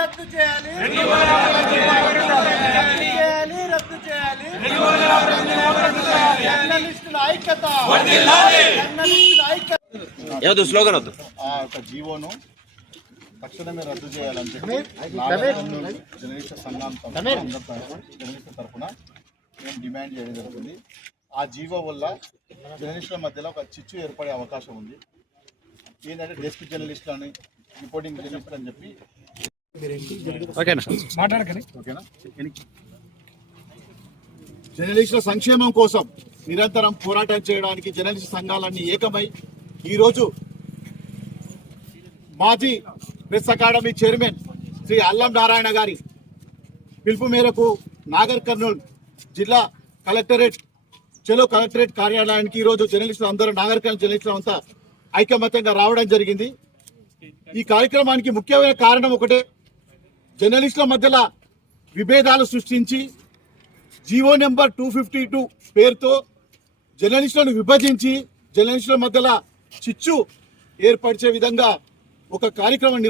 రద్దు చేయాలి, ఏదో స్లోగన్ వద్దు. ఆ యొక్క జీవోను తక్షణమే రద్దు చేయాలని చెప్పి జర్నలిస్ట్ సంఘం జర్నలిస్టుల తరఫున మేము డిమాండ్ చేయడం జరుగుతుంది. ఆ జీవో వల్ల జర్నలిస్టుల మధ్యలో ఒక చిచ్చు ఏర్పడే అవకాశం ఉంది. ఏంటంటే డెస్క్ జర్నలిస్టులు అని, రిపోర్టింగ్ జర్నలిస్టులు అని చెప్పి ఓకేనా. జర్నలిస్టుల సంక్షేమం కోసం నిరంతరం పోరాటం చేయడానికి జర్నలిస్ట్ సంఘాలన్నీ ఏకమై ఈరోజు మాజీ ప్రెస్ అకాడమీ చైర్మన్ శ్రీ అల్లం నారాయణ గారి పిలుపు మేరకు నాగర్ కర్నూల్ జిల్లా కలెక్టరేట్ చలో కలెక్టరేట్ కార్యాలయానికి ఈరోజు జర్నలిస్టులు అందరూ నాగర్ కర్నూల్ జర్నలిస్టులు అంతా ఐకమత్యంగా రావడం జరిగింది. ఈ కార్యక్రమానికి ముఖ్యమైన కారణం ఒకటే, జర్నలిస్టుల మధ్యలో విభేదాలు సృష్టించి జీవో నెంబర్ 252 పేరుతో జర్నలిస్టులను విభజించి జర్నలిస్టుల మధ్యలో చిచ్చు ఏర్పరిచే విధంగా ఒక కార్యక్రమం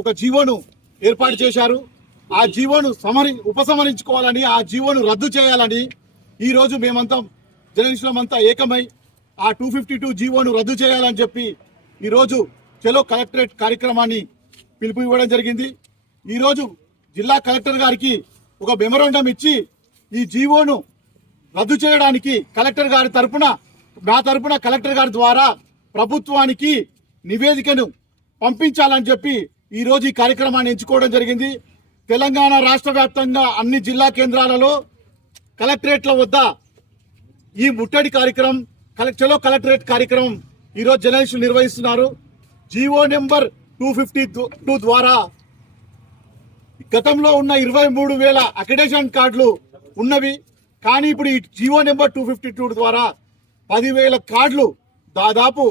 ఒక జీవోను ఏర్పాటు చేశారు. ఆ జీవోను ఉపసంహరించుకోవాలని, ఆ జీవోను రద్దు చేయాలని ఈరోజు మేమంతా జర్నలిస్టులమంతా ఏకమై ఆ 252 జీవోను రద్దు చేయాలని చెప్పి ఈరోజు చలో కలెక్టరేట్ కార్యక్రమాన్ని పిలుపు ఇవ్వడం జరిగింది. ఈరోజు జిల్లా కలెక్టర్ గారికి ఒక మెమోరాండం ఇచ్చి ఈ జీవోను రద్దు చేయడానికి కలెక్టర్ గారి తరపున, నా తరపున కలెక్టర్ గారి ద్వారా ప్రభుత్వానికి నివేదికను పంపించాలని చెప్పి ఈరోజు ఈ కార్యక్రమాన్ని ఎంచుకోవడం జరిగింది. తెలంగాణ రాష్ట్ర వ్యాప్తంగా అన్ని జిల్లా కేంద్రాలలో కలెక్టరేట్ల వద్ద ఈ ముట్టడి కార్యక్రమం, చలో కలెక్టరేట్ కార్యక్రమం ఈరోజు జర్నలిస్టులు నిర్వహిస్తున్నారు. జీవో నెంబర్ 252 ద్వారా గతంలో ఉన్న 23,000 అక్రిడేషన్ కార్డులు ఉన్నవి. కానీ ఇప్పుడు ఈ జీవో నెంబర్ 252 ద్వారా 10,000 కార్డులు, దాదాపు